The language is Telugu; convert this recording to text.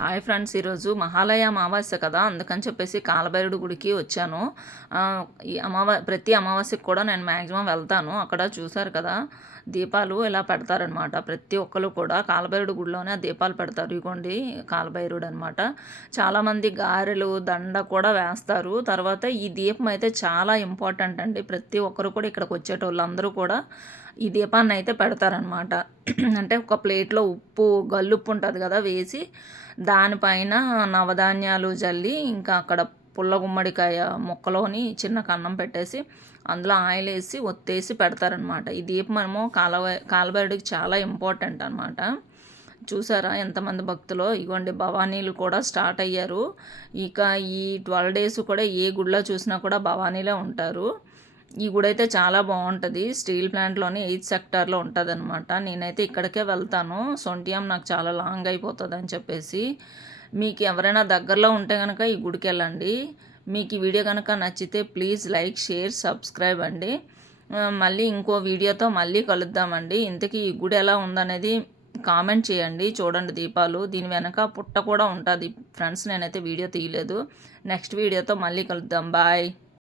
హాయ్ ఫ్రెండ్స్ ఈరోజు మహాలయ అమావాస్య కదా అందుకని చెప్పేసి కాలభైరుడు గుడికి వచ్చాను. ఈ అమావా ప్రతి అమావాస్యకు కూడా నేను మ్యాక్సిమం వెళ్తాను. అక్కడ చూశారు కదా దీపాలు ఇలా పెడతారనమాట. ప్రతి ఒక్కరు కూడా కాలభైరుడు గుడిలోనే ఆ దీపాలు పెడతారు. ఇగోండి కాలభైరుడు అనమాట చాలామంది గారెలు దండ కూడా వేస్తారు. తర్వాత ఈ దీపం అయితే చాలా ఇంపార్టెంట్ అండి. ప్రతి ఒక్కరు కూడా ఇక్కడికి వచ్చేటోళ్ళు అందరూ కూడా ఈ దీపాన్ని అయితే పెడతారనమాట అంటే ఒక ప్లేట్లో ఉప్పు గల్లుప్పు ఉంటుంది కదా వేసి దానిపైన నవధాన్యాలు జల్లి ఇంకా అక్కడ పుల్ల గుమ్మడికాయ ముక్కలోని చిన్న కన్నం పెట్టేసి అందులో ఆయిల్ వేసి ఒత్తేసి పెడతారనమాట ఈ దీపం ఏమో కాలవ కాలబైరుడికి చాలా ఇంపార్టెంట్ అనమాట చూసారా ఎంతమంది భక్తులు? ఇగోండి భవానీలు కూడా స్టార్ట్ అయ్యారు. ఇక ఈ ట్వెల్వ్ డేస్ కూడా ఏ గుడిలో చూసినా కూడా భవానీలే ఉంటారు. ఈ గుడి అయితే చాలా బాగుంటుంది. స్టీల్ ప్లాంట్లోని ఎయిత్ సెక్టార్లో ఉంటుంది అనమాట నేనైతే ఇక్కడికే వెళ్తాను. సొంటియం నాకు చాలా లాంగ్ అయిపోతుంది అని చెప్పేసి. మీకు ఎవరైనా దగ్గరలో ఉంటే కనుక ఈ గుడికి వెళ్ళండి. మీకు ఈ వీడియో కనుక నచ్చితే ప్లీజ్ లైక్ షేర్ సబ్స్క్రైబ్ అండి. మళ్ళీ ఇంకో వీడియోతో మళ్ళీ కలుద్దామండి. ఇంతకీ ఈ గుడి ఎలా ఉందనేది కామెంట్ చేయండి. చూడండి దీపాలు. దీని వెనక పుట్ట కూడా ఉంటుంది. ఫ్రెండ్స్ నేనైతే వీడియో తీయలేదు. నెక్స్ట్ వీడియోతో మళ్ళీ కలుద్దాం. బాయ్.